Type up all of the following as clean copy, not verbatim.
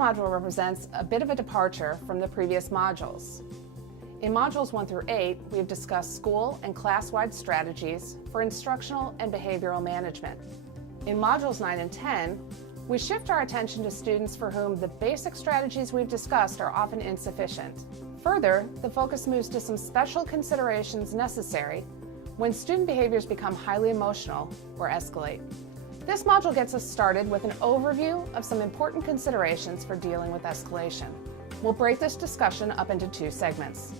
module represents a bit of a departure from the previous modules. In modules 1 through 8, we have discussed school and class-wide strategies for instructional and behavioral management. In modules 9 and 10, we shift our attention to students for whom the basic strategies we've discussed are often insufficient. Further, the focus moves to some special considerations necessary when student behaviors become highly emotional or escalate. This module gets us started with an overview of some important considerations for dealing with escalation. We'll break this discussion up into 2 segments.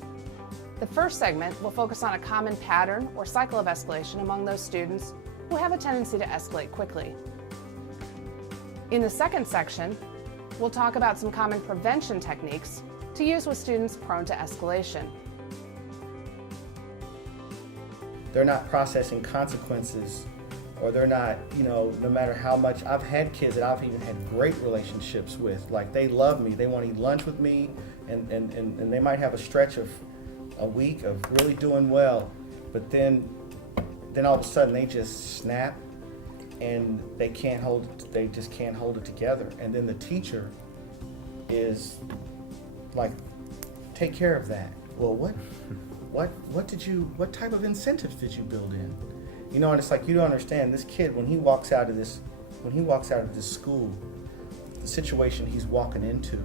The first segment will focus on a common pattern or cycle of escalation among those students who have a tendency to escalate quickly. In the second section, we'll talk about some common prevention techniques to use with students prone to escalation. They're not processing consequences, or they're not, no matter how much. I've had kids that I've even had great relationships with, like they love me, they want to eat lunch with me, and they might have a stretch of a week of really doing well, but then all of a sudden they just snap and they just can't hold it together. And then the teacher is like, take care of that. Well, what type of incentives did you build in? And it's like, you don't understand, this kid, when he walks out of this school, the situation he's walking into,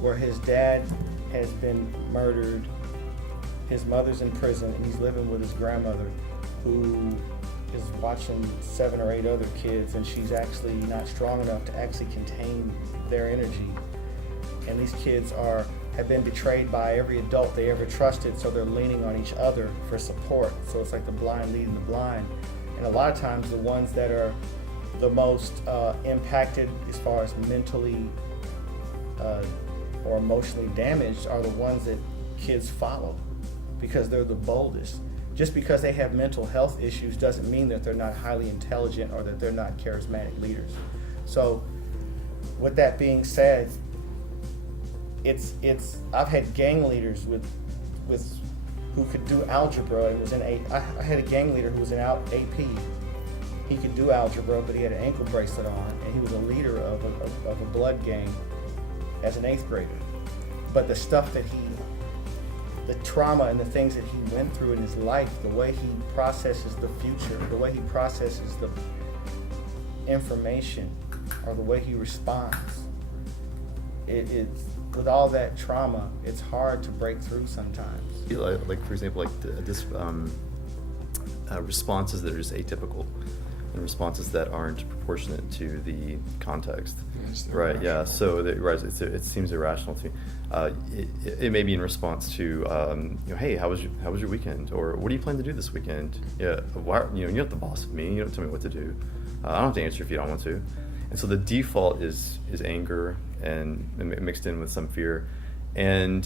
where his dad has been murdered, his mother's in prison, and he's living with his grandmother, who is watching 7 or 8 other kids, and she's actually not strong enough to actually contain their energy. And these kids have been betrayed by every adult they ever trusted, so they're leaning on each other for support. So it's like the blind leading the blind. And a lot of times the ones that are the most impacted as far as mentally or emotionally damaged are the ones that kids follow, because they're the boldest. Just because they have mental health issues doesn't mean that they're not highly intelligent or that they're not charismatic leaders. So with that being said, I've had gang leaders with who could do algebra and was in I had a gang leader who was in AP. He could do algebra, but he had an ankle bracelet on, and he was a leader of a blood gang as an 8th grader. But the stuff that the trauma and the things that he went through in his life, the way he processes the future, the way he processes the information, or the way he responds, it's with all that trauma, it's hard to break through sometimes. Like for example, responses that are just atypical, and responses that aren't proportionate to the context. Right? Yeah. So it seems irrational to me. It may be in response to, hey, how was your weekend, or what do you plan to do this weekend? Yeah. You're not the boss of me. You don't tell me what to do. I don't have to answer if you don't want to. And so the default is anger and mixed in with some fear, and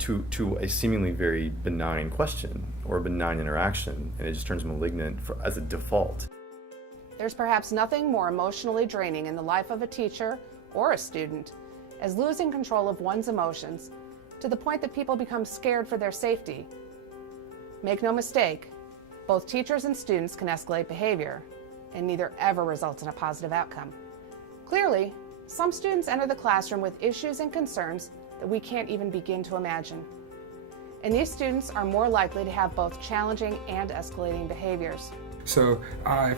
to a seemingly very benign question or benign interaction, and it just turns malignant as a default. There's perhaps nothing more emotionally draining in the life of a teacher or a student as losing control of one's emotions to the point that people become scared for their safety. Make no mistake, both teachers and students can escalate behavior, and neither ever results in a positive outcome. Clearly, some students enter the classroom with issues and concerns that we can't even begin to imagine. And these students are more likely to have both challenging and escalating behaviors. So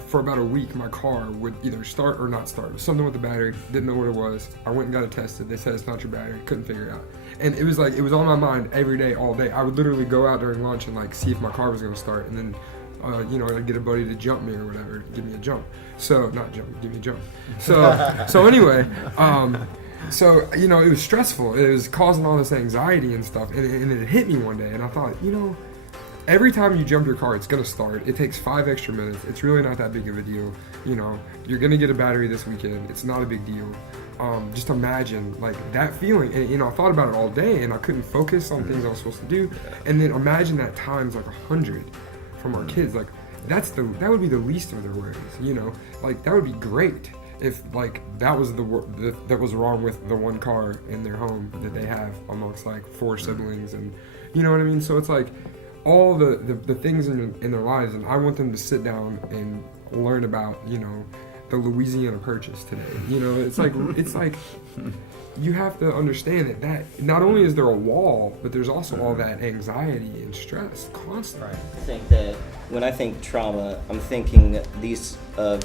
for about a week, my car would either start or not start. It was something with the battery, didn't know what it was. I went and got it tested. They said it's not your battery, couldn't figure it out. And it was on my mind every day, all day. I would literally go out during lunch and see if my car was gonna start, and then I'd get a buddy to jump me or whatever, give me a jump. So, not jump, give me a jump. So anyway, it was stressful. It was causing all this anxiety and stuff, and it hit me one day, and I thought, every time you jump your car, it's gonna start. It takes 5 extra minutes. It's really not that big of a deal. You're gonna get a battery this weekend. It's not a big deal. Just imagine that feeling. And I thought about it all day, and I couldn't focus on things I was supposed to do. And then imagine that times 100 from our kids. That would be the least of their worries. That would be great if that was that was wrong with the one car in their home that they have amongst 4 siblings, and you know what I mean. So it's all the things in their lives, and I want them to sit down and learn about the Louisiana Purchase today. You know, it's like you have to understand that not only is there a wall, but there's also all that anxiety and stress constantly. Right. I think that when I think trauma, I'm thinking these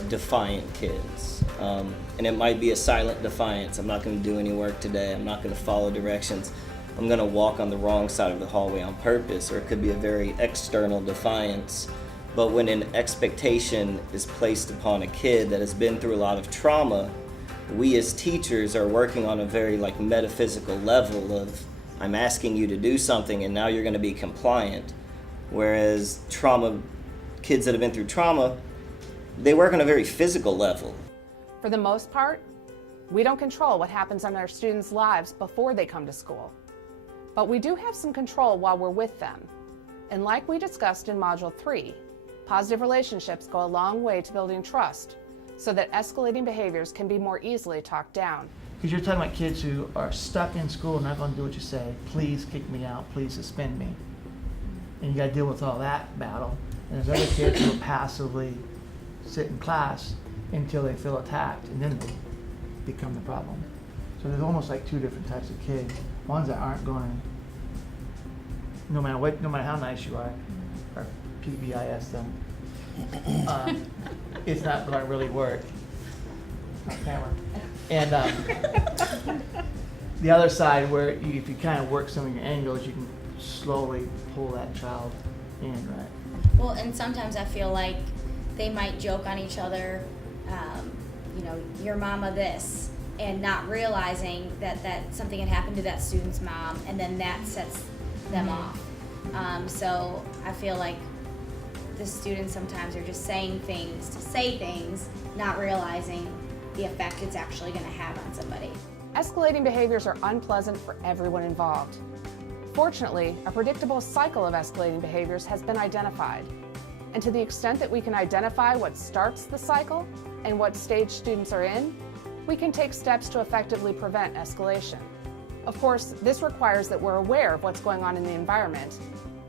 defiant kids. And it might be a silent defiance. I'm not going to do any work today. I'm not going to follow directions. I'm going to walk on the wrong side of the hallway on purpose. Or it could be a very external defiance. But when an expectation is placed upon a kid that has been through a lot of trauma, we as teachers are working on a very metaphysical level of, I'm asking you to do something and now you're going to be compliant. Whereas kids that have been through trauma, they work on a very physical level. For the most part, we don't control what happens in our students' lives before they come to school. But we do have some control while we're with them. And like we discussed in Module 3, positive relationships go a long way to building trust so that escalating behaviors can be more easily talked down. Because you're talking about kids who are stuck in school and not going to do what you say. Please kick me out. Please suspend me. And you got to deal with all that battle. And there's other kids who will passively sit in class until they feel attacked, and then they become the problem. So there's almost like two different types of kids. Ones that aren't going, no matter how nice you are, or PBIS them, it's not going to really work. On camera. And the other side, where if you kind of work some of your angles, you can slowly pull that child in, right? Well, and sometimes I feel like they might joke on each other, your mama this, and not realizing that something had happened to that student's mom, and then that sets them off. So I feel like the students sometimes are just saying things to say things, not realizing the effect it's actually going to have on somebody. Escalating behaviors are unpleasant for everyone involved. Fortunately, a predictable cycle of escalating behaviors has been identified. And to the extent that we can identify what starts the cycle and what stage students are in, we can take steps to effectively prevent escalation. Of course, this requires that we're aware of what's going on in the environment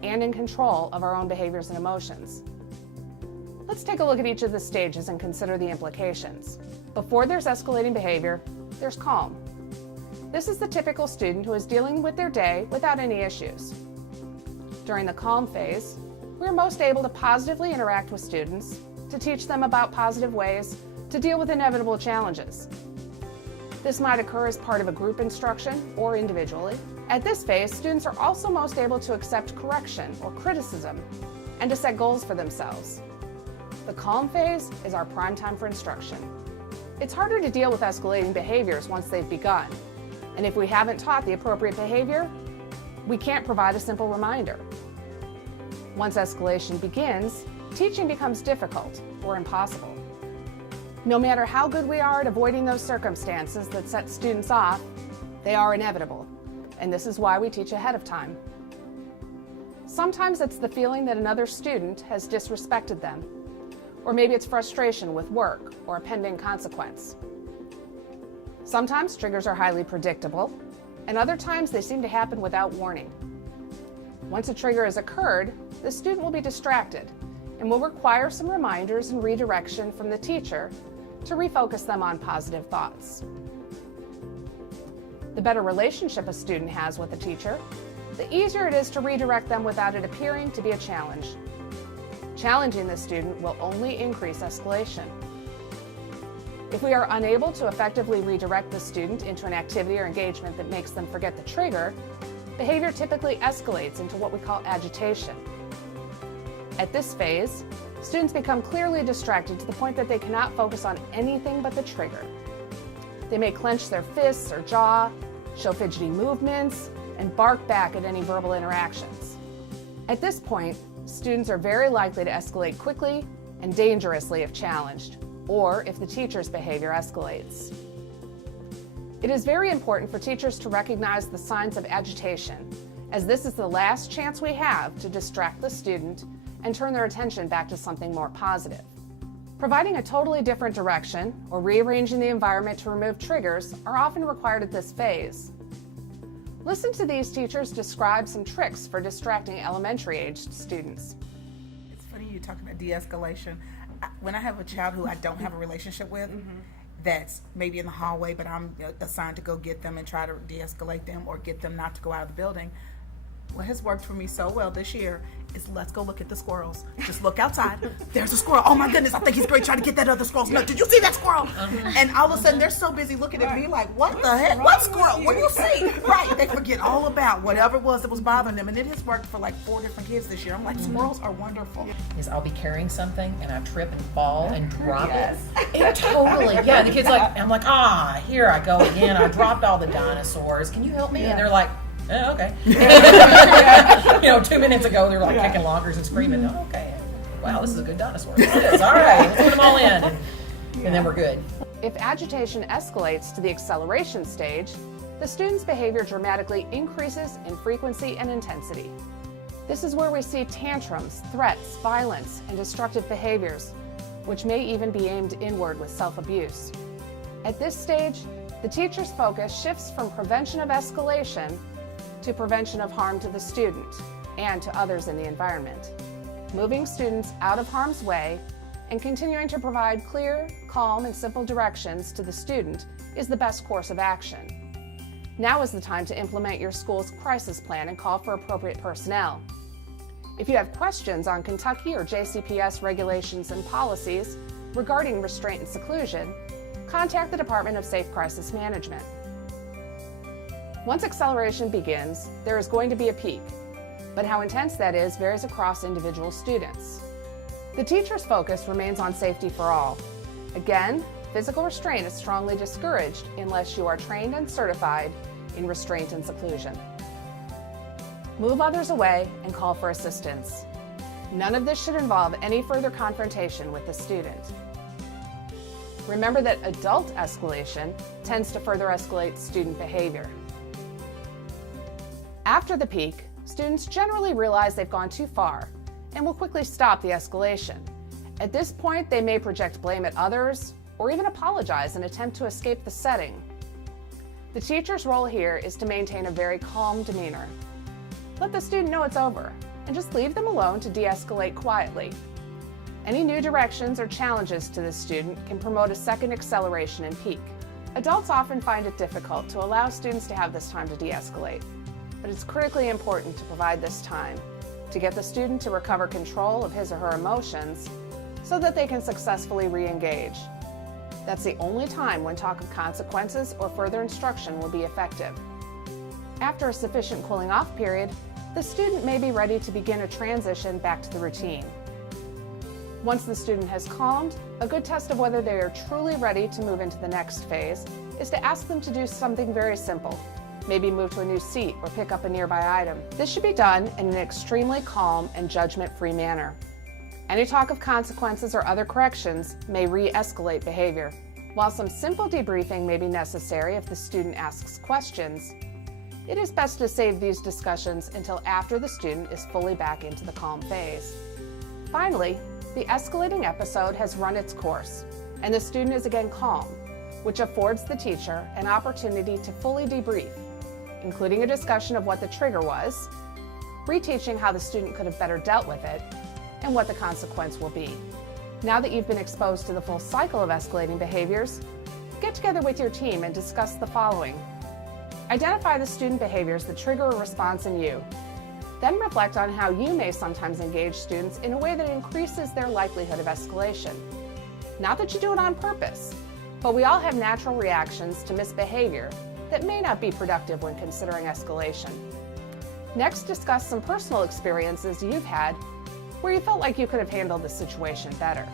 and in control of our own behaviors and emotions. Let's take a look at each of the stages and consider the implications. Before there's escalating behavior, there's calm. This is the typical student who is dealing with their day without any issues. During the calm phase, we're most able to positively interact with students, to teach them about positive ways to deal with inevitable challenges. This might occur as part of a group instruction or individually. At this phase, students are also most able to accept correction or criticism and to set goals for themselves. The calm phase is our prime time for instruction. It's harder to deal with escalating behaviors once they've begun, and if we haven't taught the appropriate behavior, we can't provide a simple reminder. Once escalation begins, teaching becomes difficult or impossible. No matter how good we are at avoiding those circumstances that set students off, they are inevitable, and this is why we teach ahead of time. Sometimes it's the feeling that another student has disrespected them, or maybe it's frustration with work or a pending consequence. Sometimes triggers are highly predictable, and other times they seem to happen without warning. Once a trigger has occurred, the student will be distracted and will require some reminders and redirection from the teacher to refocus them on positive thoughts. The better relationship a student has with the teacher, the easier it is to redirect them without it appearing to be a challenge. Challenging the student will only increase escalation. If we are unable to effectively redirect the student into an activity or engagement that makes them forget the trigger, behavior typically escalates into what we call agitation. At this phase, students become clearly distracted to the point that they cannot focus on anything but the trigger. They may clench their fists or jaw, show fidgety movements, and bark back at any verbal interactions. At this point, students are very likely to escalate quickly and dangerously if challenged, or if the teacher's behavior escalates. It is very important for teachers to recognize the signs of agitation, as this is the last chance we have to distract the student and turn their attention back to something more positive. Providing a totally different direction or rearranging the environment to remove triggers are often required at this phase. Listen to these teachers describe some tricks for distracting elementary-aged students. It's funny you talk about de-escalation. when I have a child who I don't have a relationship with, that's maybe in the hallway, but I'm assigned to go get them and try to de-escalate them or get them not to go out of the building. What has worked for me so well this year is let's go look at the squirrels. Just look outside. There's a squirrel. Oh my goodness, I think he's great trying to get that other squirrel's nut. Did you see that squirrel? And all of a sudden they're so busy looking at me like, what the heck? What squirrel? What do you see? Right. They forget all about whatever it was that was bothering them. And it has worked for like 4 different kids this year. I'm like, squirrels are wonderful. Is I'll be carrying something and I trip and fall and drop it. It totally, yeah. The kid's like, I'm like, here I go again. I dropped all the dinosaurs. Can you help me? And they're like, oh, okay. 2 minutes ago they were like kicking lockers and screaming. Oh, okay. Wow, this is a good dinosaur. This is. All right, let's put them all in. And then we're good. If agitation escalates to the acceleration stage, the student's behavior dramatically increases in frequency and intensity. This is where we see tantrums, threats, violence, and destructive behaviors, which may even be aimed inward with self-abuse. At this stage, the teacher's focus shifts from prevention of escalation to prevention of harm to the student and to others in the environment. Moving students out of harm's way and continuing to provide clear, calm, and simple directions to the student is the best course of action. Now is the time to implement your school's crisis plan and call for appropriate personnel. If you have questions on Kentucky or JCPS regulations and policies regarding restraint and seclusion, contact the Department of Safe Crisis Management. Once acceleration begins, there is going to be a peak, but how intense that is varies across individual students. The teacher's focus remains on safety for all. Again, physical restraint is strongly discouraged unless you are trained and certified in restraint and seclusion. Move others away and call for assistance. None of this should involve any further confrontation with the student. Remember that adult escalation tends to further escalate student behavior. After the peak, students generally realize they've gone too far and will quickly stop the escalation. At this point, they may project blame at others or even apologize and attempt to escape the setting. The teacher's role here is to maintain a very calm demeanor. Let the student know it's over and just leave them alone to de-escalate quietly. Any new directions or challenges to the student can promote a second acceleration and peak. Adults often find it difficult to allow students to have this time to de-escalate, but it's critically important to provide this time to get the student to recover control of his or her emotions so that they can successfully re-engage. That's the only time when talk of consequences or further instruction will be effective. After a sufficient cooling off period, the student may be ready to begin a transition back to the routine. Once the student has calmed, a good test of whether they are truly ready to move into the next phase is to ask them to do something very simple. Maybe move to a new seat or pick up a nearby item. This should be done in an extremely calm and judgment-free manner. Any talk of consequences or other corrections may re-escalate behavior. While some simple debriefing may be necessary if the student asks questions, it is best to save these discussions until after the student is fully back into the calm phase. Finally, the escalating episode has run its course, and the student is again calm, which affords the teacher an opportunity to fully debrief, including a discussion of what the trigger was, reteaching how the student could have better dealt with it, and what the consequence will be. Now that you've been exposed to the full cycle of escalating behaviors, get together with your team and discuss the following. Identify the student behaviors that trigger a response in you. Then reflect on how you may sometimes engage students in a way that increases their likelihood of escalation. Not that you do it on purpose, but we all have natural reactions to misbehavior that may not be productive when considering escalation. Next, discuss some personal experiences you've had where you felt like you could have handled the situation better.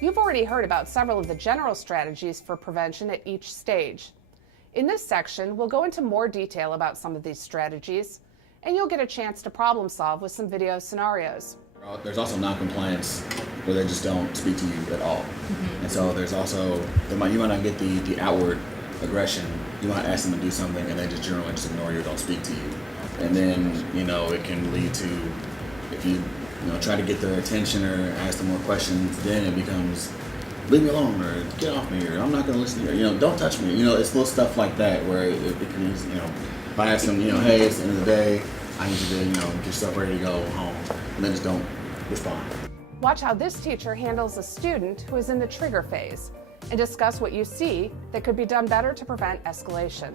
You've already heard about several of the general strategies for prevention at each stage. In this section, we'll go into more detail about some of these strategies, and you'll get a chance to problem solve with some video scenarios. There's also non-compliance where they just don't speak to you at all. And so there's also, you might not get the outward aggression. You might ask them to do something and they just generally just ignore you or don't speak to you. And then, it can lead to, if you try to get their attention or ask them more questions, then it becomes leave me alone, or get off me, or I'm not going to listen to you, don't touch me. It's little stuff like that where it can, if I ask them, hey, it's the end of the day, I need you to, get yourself ready to go home, and then just don't respond. Watch how this teacher handles a student who is in the trigger phase and discuss what you see that could be done better to prevent escalation.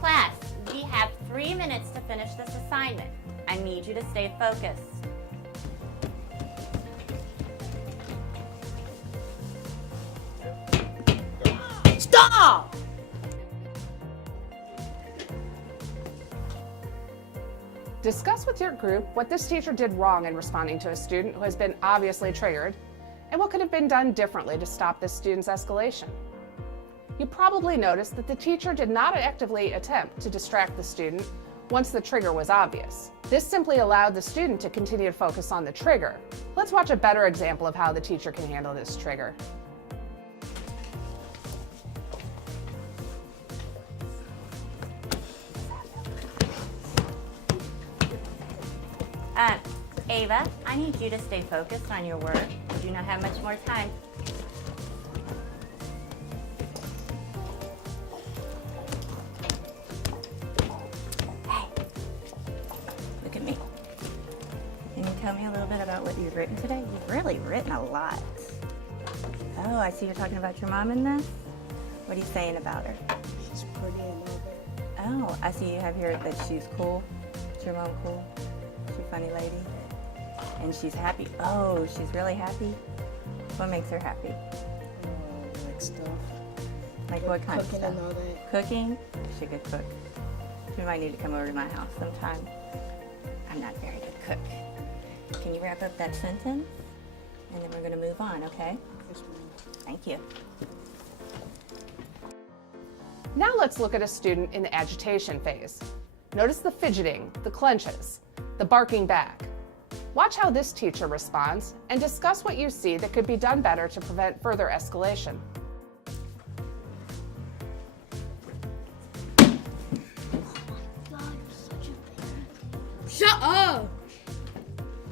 Class, we have 3 minutes to finish this assignment. I need you to stay focused. Stop! Discuss with your group what this teacher did wrong in responding to a student who has been obviously triggered and what could have been done differently to stop this student's escalation. You probably noticed that the teacher did not actively attempt to distract the student once the trigger was obvious. This simply allowed the student to continue to focus on the trigger. Let's watch a better example of how the teacher can handle this trigger. Ava, I need you to stay focused on your work. We do not have much more time. Hey, look at me. Can you tell me a little bit about what you've written today? You've really written a lot. Oh, I see you're talking about your mom in this. What are you saying about her? She's pretty and all that. Oh, I see you have here that she's cool. Is your mom cool? She's a funny lady. And she's happy. Oh, she's really happy? What makes her happy? Like stuff. Like what kind of cooking stuff? and all that. Cooking? She's a good cook. You might need to come over to my house sometime. I'm not a very good cook. Can you wrap up that sentence? And then we're going to move on, okay? Yes, ma'am. Thank you. Now let's look at a student in the agitation phase. Notice the fidgeting, the clenches, the barking back. Watch how this teacher responds and discuss what you see that could be done better to prevent further escalation. Shut up!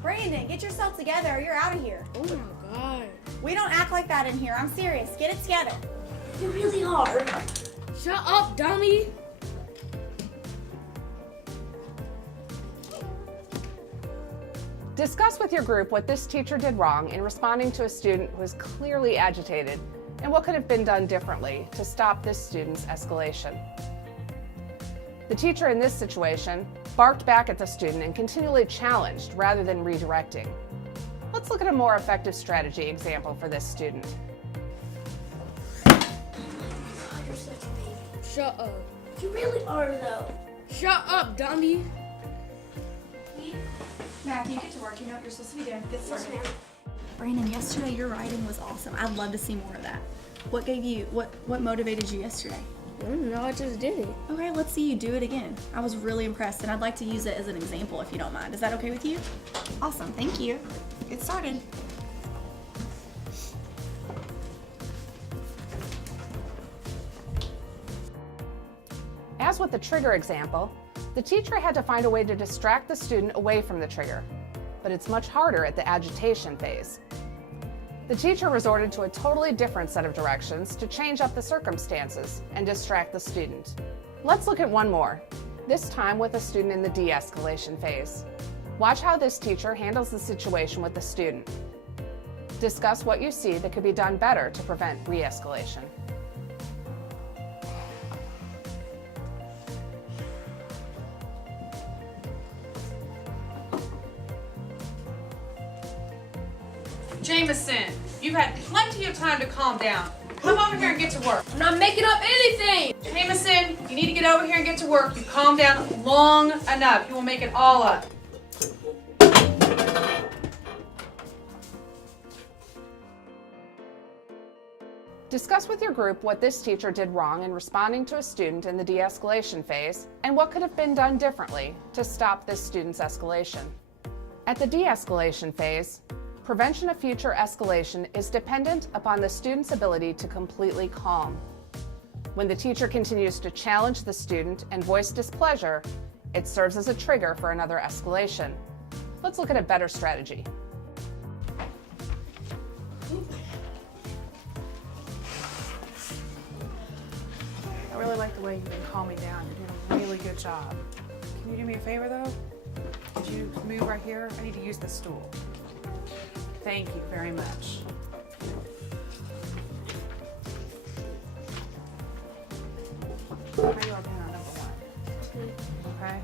Brandon, get yourself together or you're out of here. Oh my god. We don't act like that in here. I'm serious. Get it together. You really are. Shut up, dummy! Discuss with your group what this teacher did wrong in responding to a student who is clearly agitated and what could have been done differently to stop this student's escalation. The teacher in this situation barked back at the student and continually challenged rather than redirecting. Let's look at a more effective strategy example for this student. You're such a baby. Shut up. You really are, though. Shut up, dummy. Matthew, get to work. You know what you're supposed to be doing. Get started. Yes, ma'am. Brandon, yesterday your writing was awesome. I'd love to see more of that. What motivated you yesterday? I don't know, I just did it. Okay, let's see you do it again. I was really impressed, and I'd like to use it as an example if you don't mind. Is that okay with you? Awesome, thank you. Get started. As with the trigger example, the teacher had to find a way to distract the student away from the trigger, but it's much harder at the agitation phase. The teacher resorted to a totally different set of directions to change up the circumstances and distract the student. Let's look at one more, this time with a student in the de-escalation phase. Watch how this teacher handles the situation with the student. Discuss what you see that could be done better to prevent re-escalation. Jameson, you've had plenty of time to calm down. Come over here and get to work. I'm not making up anything! Jameson, you need to get over here and get to work. You've calmed down long enough. You will make it all up. Discuss with your group what this teacher did wrong in responding to a student in the de-escalation phase and what could have been done differently to stop this student's escalation. At the de-escalation phase, prevention of future escalation is dependent upon the student's ability to completely calm. When the teacher continues to challenge the student and voice displeasure, it serves as a trigger for another escalation. Let's look at a better strategy. I really like the way you can calm me down. You're doing a really good job. Can you do me a favor though? Could you move right here? I need to use this stool. Thank you very much. How are you doing on number one? Okay?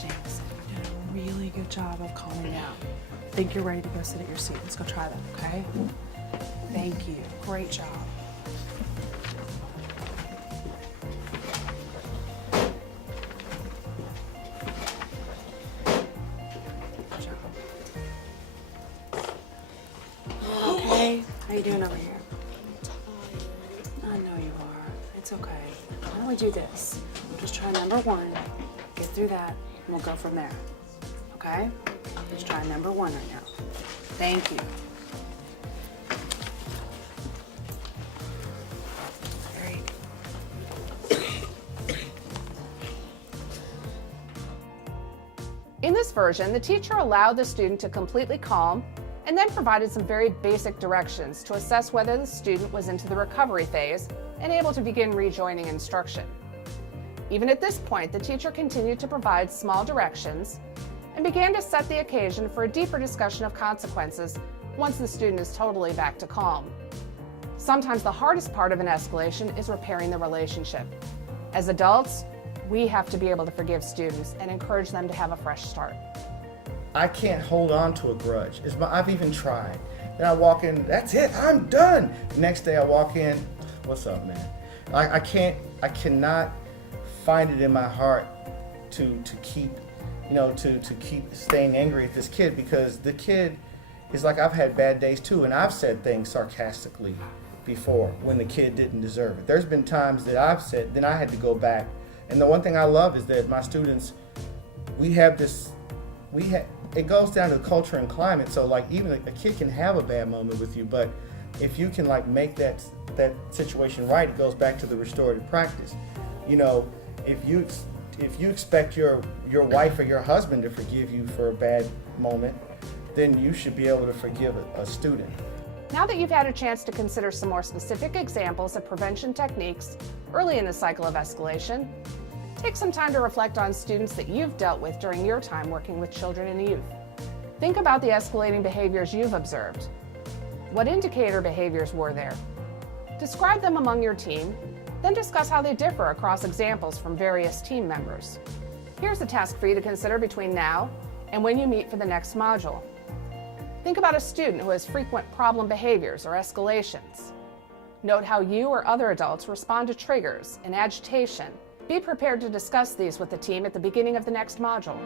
James, you're doing a really good job of calming down. I think you're ready to go sit at your seat. Let's go try that, okay? Thank you. Great job. Okay, how you doing over here? I know you are. It's okay. Why don't we do this? We'll just try number one, get through that, and we'll go from there. Okay? Let's try number one right now. Thank you. In this version, the teacher allowed the student to completely calm and then provided some very basic directions to assess whether the student was into the recovery phase and able to begin rejoining instruction. Even at this point, the teacher continued to provide small directions and began to set the occasion for a deeper discussion of consequences once the student is totally back to calm. Sometimes the hardest part of an escalation is repairing the relationship. As adults, we have to be able to forgive students and encourage them to have a fresh start. I can't hold on to a grudge. I've even tried. Then I walk in, that's it, I'm done. The next day I walk in, what's up, man? I cannot find it in my heart to keep, to keep staying angry at this kid, because the kid is like, I've had bad days too, and I've said things sarcastically before when the kid didn't deserve it. There's been times that I've said, then I had to go back. And the one thing I love is that my students, it goes down to culture and climate. So like even a kid can have a bad moment with you, but if you can like make that situation right, it goes back to the restorative practice. If you expect your wife or your husband to forgive you for a bad moment, then you should be able to forgive a student. Now that you've had a chance to consider some more specific examples of prevention techniques early in the cycle of escalation, take some time to reflect on students that you've dealt with during your time working with children and youth. Think about the escalating behaviors you've observed. What indicator behaviors were there? Describe them among your team, then discuss how they differ across examples from various team members. Here's a task for you to consider between now and when you meet for the next module. Think about a student who has frequent problem behaviors or escalations. Note how you or other adults respond to triggers and agitation. Be prepared to discuss these with the team at the beginning of the next module.